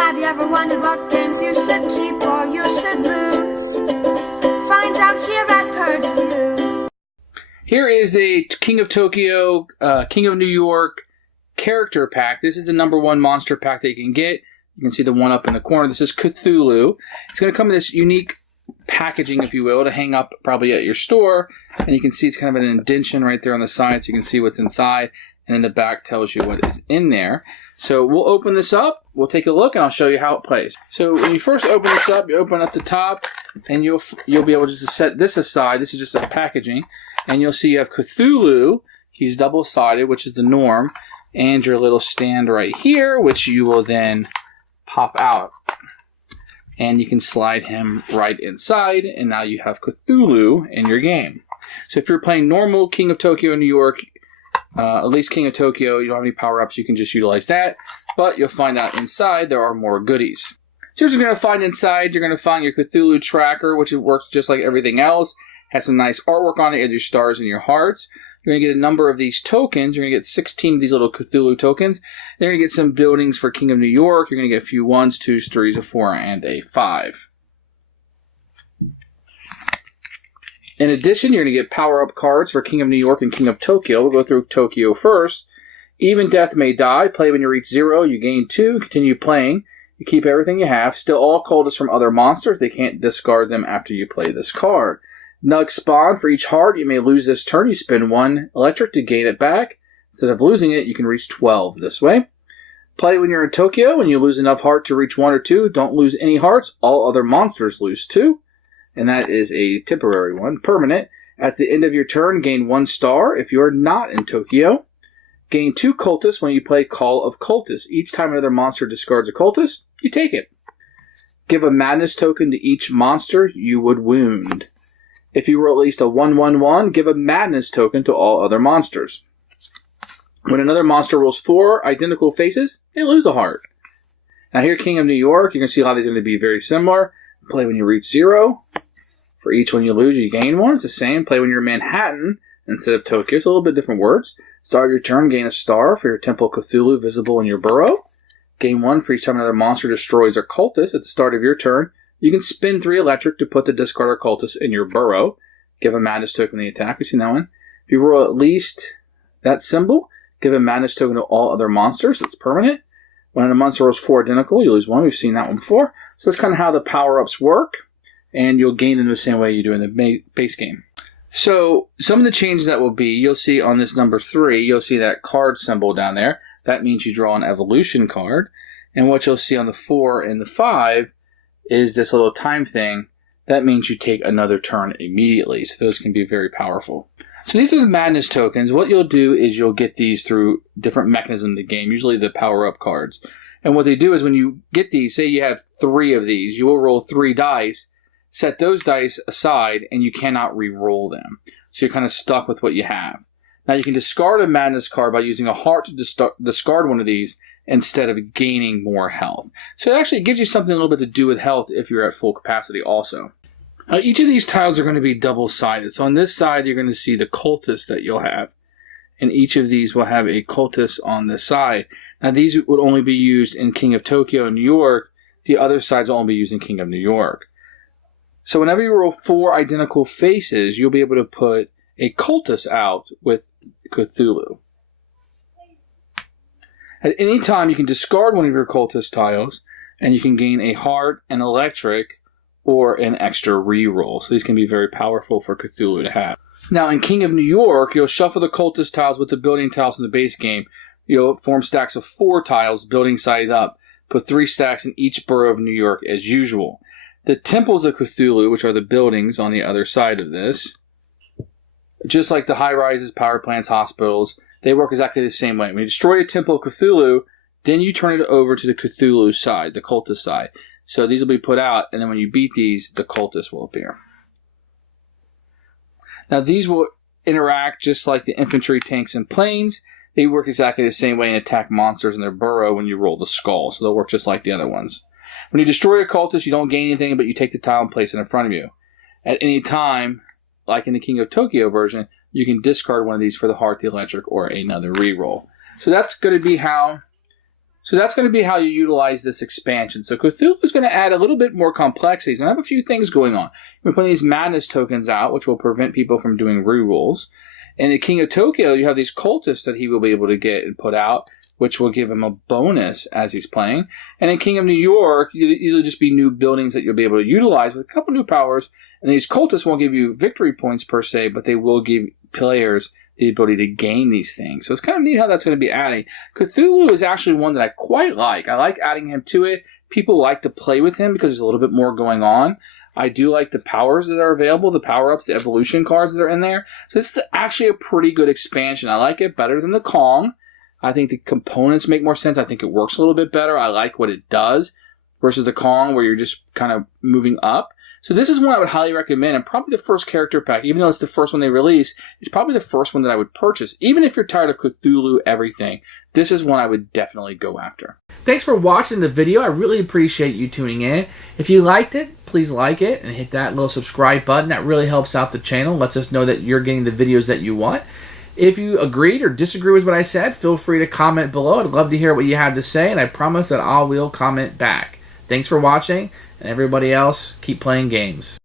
Have you ever wondered what games you should keep or you should lose? Find out here at Purge Reviews. Here is the King of Tokyo, King of New York character pack. This is the #1 monster pack that you can get. You can see the one up in the corner. This is Cthulhu. It's going to come in this unique packaging, if you will, to hang up probably at your store. And you can see it's kind of an indentation right there on the side, so you can see what's inside. And then the back tells you what is in there. So we'll open this up. We'll take a look, and I'll show you how it plays. So when you first open this up, you open up the top, and you'll be able just to set this aside. This is just a packaging. And you'll see you have Cthulhu. He's double-sided, which is the norm. And your little stand right here, which you will then pop out. And you can slide him right inside, and now you have Cthulhu in your game. So if you're playing normal King of Tokyo New York, at least King of Tokyo, you don't have any power-ups, you can just utilize that. But you'll find out inside there are more goodies. So what you're going to find inside, you're going to find your Cthulhu tracker, which works just like everything else. Has some nice artwork on it, you have your stars and your hearts. You're going to get a number of these tokens. You're going to get 16 of these little Cthulhu tokens. Then you're going to get some buildings for King of New York. You're going to get a few 1s, 2s, 3s, a 4, and a 5. In addition, you're going to get power-up cards for King of New York and King of Tokyo. We'll go through Tokyo first. Even Death May Die. Play when you reach 0. You gain 2. Continue playing. You keep everything you have. Still all cultists from other monsters. They can't discard them after you play this card. Nug Spawn. For each heart you may lose this turn. You spend 1 electric to gain it back. Instead of losing it, you can reach 12 this way. Play when you're in Tokyo. When you lose enough heart to reach 1 or 2, don't lose any hearts. All other monsters lose 2. And that is a temporary one. Permanent. At the end of your turn, gain 1 star if you are not in Tokyo. Gain 2 cultists when you play Call of Cultists. Each time another monster discards a cultist, you take it. Give a madness token to each monster you would wound. If you roll at least a 1/1/1, give a madness token to all other monsters. When another monster rolls 4 identical faces, they lose a heart. Now here, King of New York, you're going to see how these are going to be very similar. Play when you reach 0. For each one you lose, you gain 1. It's the same. Play when you're Manhattan instead of Tokyo. It's a little bit different words. Start your turn, gain a star for your Temple Cthulhu visible in your burrow. Gain 1 for each time another monster destroys a cultist. At the start of your turn, you can spend 3 electric to put the discard or cultist in your burrow. Give a madness token to the attack. We've seen that one. If you roll at least that symbol, give a madness token to all other monsters. It's permanent. When a monster rolls 4 identical, you lose 1. We've seen that one before. So that's kind of how the power-ups work. And you'll gain them the same way you do in the base game. So some of the changes that will be, you'll see on this number 3, you'll see that card symbol down there. That means you draw an evolution card. And what you'll see on the 4 and the 5 is this little time thing. That means you take another turn immediately. So those can be very powerful. So these are the madness tokens. What you'll do is you'll get these through different mechanisms in the game, usually the power-up cards. And what they do is when you get these, say you have 3 of these, you will roll 3 dice, set those dice aside, and you cannot re-roll them. So you're kind of stuck with what you have. Now you can discard a madness card by using a heart to discard one of these instead of gaining more health. So it actually gives you something a little bit to do with health if you're at full capacity also. Each of these tiles are going to be double-sided. So on this side, you're going to see the cultist that you'll have. And each of these will have a cultist on this side. Now these would only be used in King of Tokyo and New York. The other sides will only be used in King of New York. So whenever you roll 4 identical faces, you'll be able to put a cultist out with Cthulhu. At any time, you can discard one of your cultist tiles, and you can gain a heart, an electric, or an extra reroll. So these can be very powerful for Cthulhu to have. Now, in King of New York, you'll shuffle the cultist tiles with the building tiles in the base game. You'll form stacks of 4 tiles, building side up. Put 3 stacks in each borough of New York as usual. The temples of Cthulhu, which are the buildings on the other side of this, just like the high-rises, power plants, hospitals, they work exactly the same way. When you destroy a temple of Cthulhu, then you turn it over to the Cthulhu side, the cultist side. So these will be put out, and then when you beat these, the cultists will appear. Now these will interact just like the infantry, tanks, and planes. They work exactly the same way and attack monsters in their burrow when you roll the skull. So they'll work just like the other ones. When you destroy a cultist, you don't gain anything, but you take the tile and place it in front of you. At any time, like in the King of Tokyo version, you can discard one of these for the heart, the electric, or another reroll. So that's going to be how So that's going to be how you utilize this expansion. So Cthulhu is going to add a little bit more complexity. He's going to have a few things going on. We're putting these madness tokens out, which will prevent people from doing rerolls. In the King of Tokyo, you have these cultists that he will be able to get and put out, which will give him a bonus as he's playing. And in King of New York, it'll just be new buildings that you'll be able to utilize with a couple new powers. And these cultists won't give you victory points per se, but they will give players the ability to gain these things. So it's kind of neat how that's going to be adding. Cthulhu is actually one that I quite like. I like adding him to it. People like to play with him because there's a little bit more going on. I do like the powers that are available, the power-ups, the evolution cards that are in there. So this is actually a pretty good expansion. I like it better than the Kong. I think the components make more sense. I think it works a little bit better. I like what it does versus the Kong where you're just kind of moving up. So this is one I would highly recommend, and probably the first character pack, even though it's the first one they release, it's probably the first one that I would purchase. Even if you're tired of Cthulhu everything, this is one I would definitely go after. Thanks for watching the video. I really appreciate you tuning in. If you liked it, please like it and hit that little subscribe button. That really helps out the channel, lets us know that you're getting the videos that you want. If you agreed or disagree with what I said, feel free to comment below. I'd love to hear what you have to say, and I promise that I will comment back. Thanks for watching, and everybody else, keep playing games.